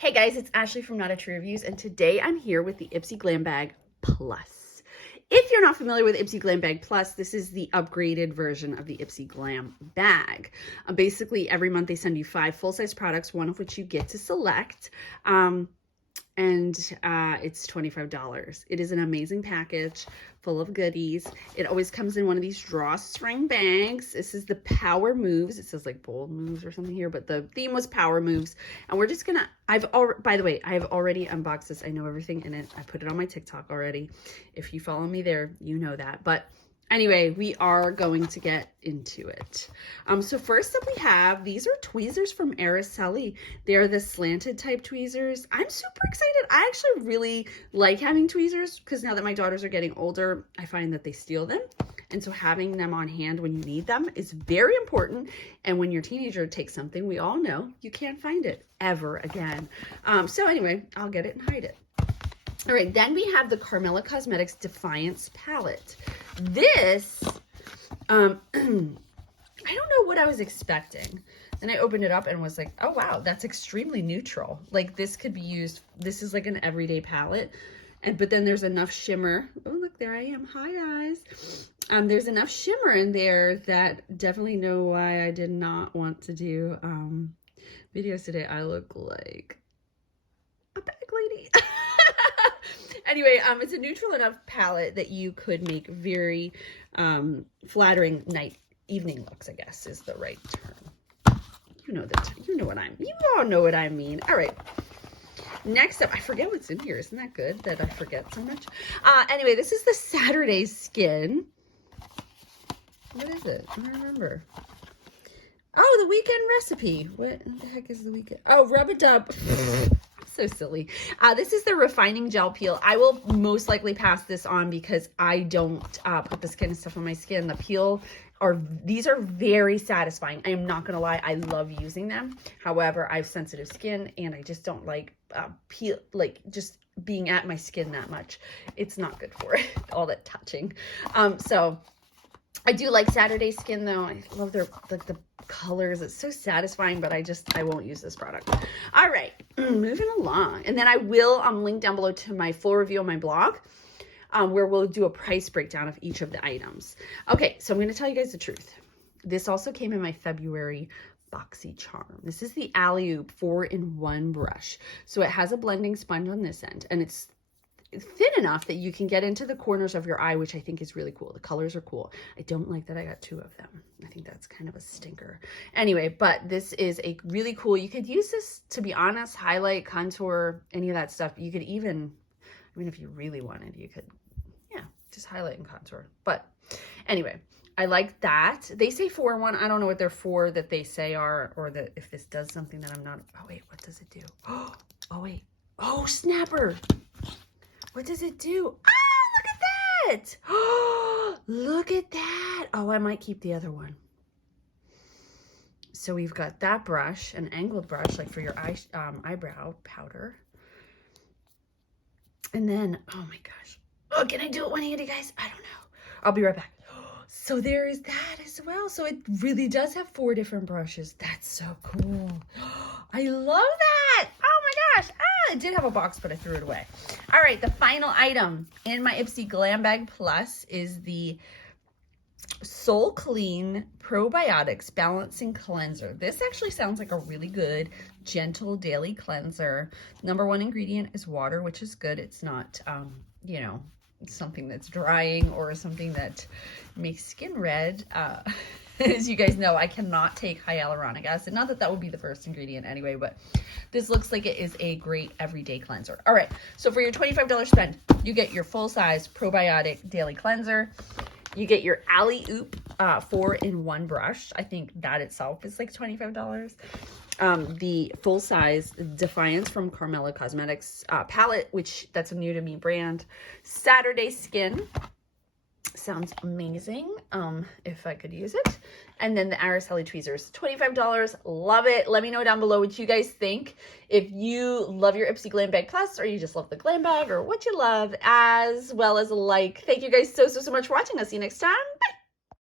Hey guys, it's Ashley from Not a True Reviews, and today I'm here with the Ipsy Glam Bag Plus. If you're not familiar with Ipsy Glam Bag Plus, this is the upgraded version of the Ipsy Glam bag. Basically, every month they send you 5 full-size products, one of which you get to select, and it's $25. It is an amazing package full of goodies. It always comes in one of these drawstring bags. This is the Power Moves. It says like Bold Moves or something here, but the theme was Power Moves. And we're just gonna, by the way, I have already unboxed this. I know everything in it. I put it on my TikTok already. If you follow me there, you know that. But anyway, we are going to get into it. So first up we have, these are tweezers from Araceli. They're the slanted type tweezers. I'm super excited. I actually really like having tweezers because now that my daughters are getting older, I find that they steal them. And so having them on hand when you need them is very important. And when your teenager takes something, we all know you can't find it ever again. So anyway, I'll get it and hide it. All right, then we have the Carmella Cosmetics Defiance palette. This, I don't know what I was expecting. Then I opened it up and was like, oh wow, that's extremely neutral. Like this could be used, this is like an everyday palette. But then there's enough shimmer. Oh, look, there I am. Hi, guys. There's enough shimmer in there that definitely know why I did not want to do videos today. I look like a bag lady. Anyway, it's a neutral enough palette that you could make very flattering evening looks, I guess is the right term. You all know what I mean. All right. Next up, I forget what's in here. Isn't that good that I forget so much? Anyway, this is the Saturday Skin. What is it? I don't remember. Oh, the weekend recipe. What the heck is the weekend? Oh, rub-a-dub. So silly. This is the refining gel peel. I will most likely pass this on because I don't put the skin and stuff on my skin. The peel these are very satisfying. I am not gonna lie, I love using them. However, I have sensitive skin and I just don't like peel, like just being at my skin that much. It's not good for it, all that touching. So I do like Saturday Skin though. I love their the colors. It's so satisfying, but I won't use this product. All right, moving along. And then I will link down below to my full review on my blog where we'll do a price breakdown of each of the items. Okay, so I'm going to tell you guys the truth. This also came in my February Boxy Charm. This is the Alley Oop 4-in-1 brush. So it has a blending sponge on this end and it's thin enough that you can get into the corners of your eye, which I think is really cool. The colors are cool. I don't like that I got 2 of them. I think that's kind of a stinker. Anyway, but this is a really cool, you could use this, to be honest, highlight, contour, any of that stuff. You could even, I mean, if you really wanted, you could, yeah, just highlight and contour. But anyway, I like that. They say 4-in-1. I don't know what their 4 that they say are, or that if this does something that I'm not, oh wait, what does it do? Oh wait, oh snapper. What does it do? Oh, look at that. Oh, look at that. Oh, I might keep the other one. So we've got that brush, an angled brush, like for your eyebrow powder. And then, oh my gosh. Oh, can I do it one-handed, guys? I don't know. I'll be right back. So there is that as well. So it really does have 4 different brushes. That's so cool. I love that. Oh my gosh. It did have a box, but I threw it away. All right, the final item in my Ipsy Glam Bag Plus is the Soul Clean Probiotics Balancing Cleanser. This actually sounds like a really good, gentle daily cleanser. Number 1 ingredient is water, which is good. It's not, you know, something that's drying or something that makes skin red. As you guys know, I cannot take hyaluronic acid. Not that that would be the first ingredient anyway, but this looks like it is a great everyday cleanser. All right, so for your $25 spend, you get your full-size probiotic daily cleanser. You get your Alley Oop 4-in-1 brush. I think that itself is like $25. The full-size Defiance from Carmella Cosmetics palette, which that's a new to me brand. Saturday Skin. Sounds amazing, if I could use it. And then the Araceli tweezers, $25. Love it. Let me know down below what you guys think. If you love your Ipsy Glam Bag Plus, or you just love the Glam Bag, or what you love, as well as a like. Thank you guys so much for watching. I'll see you next time. Bye.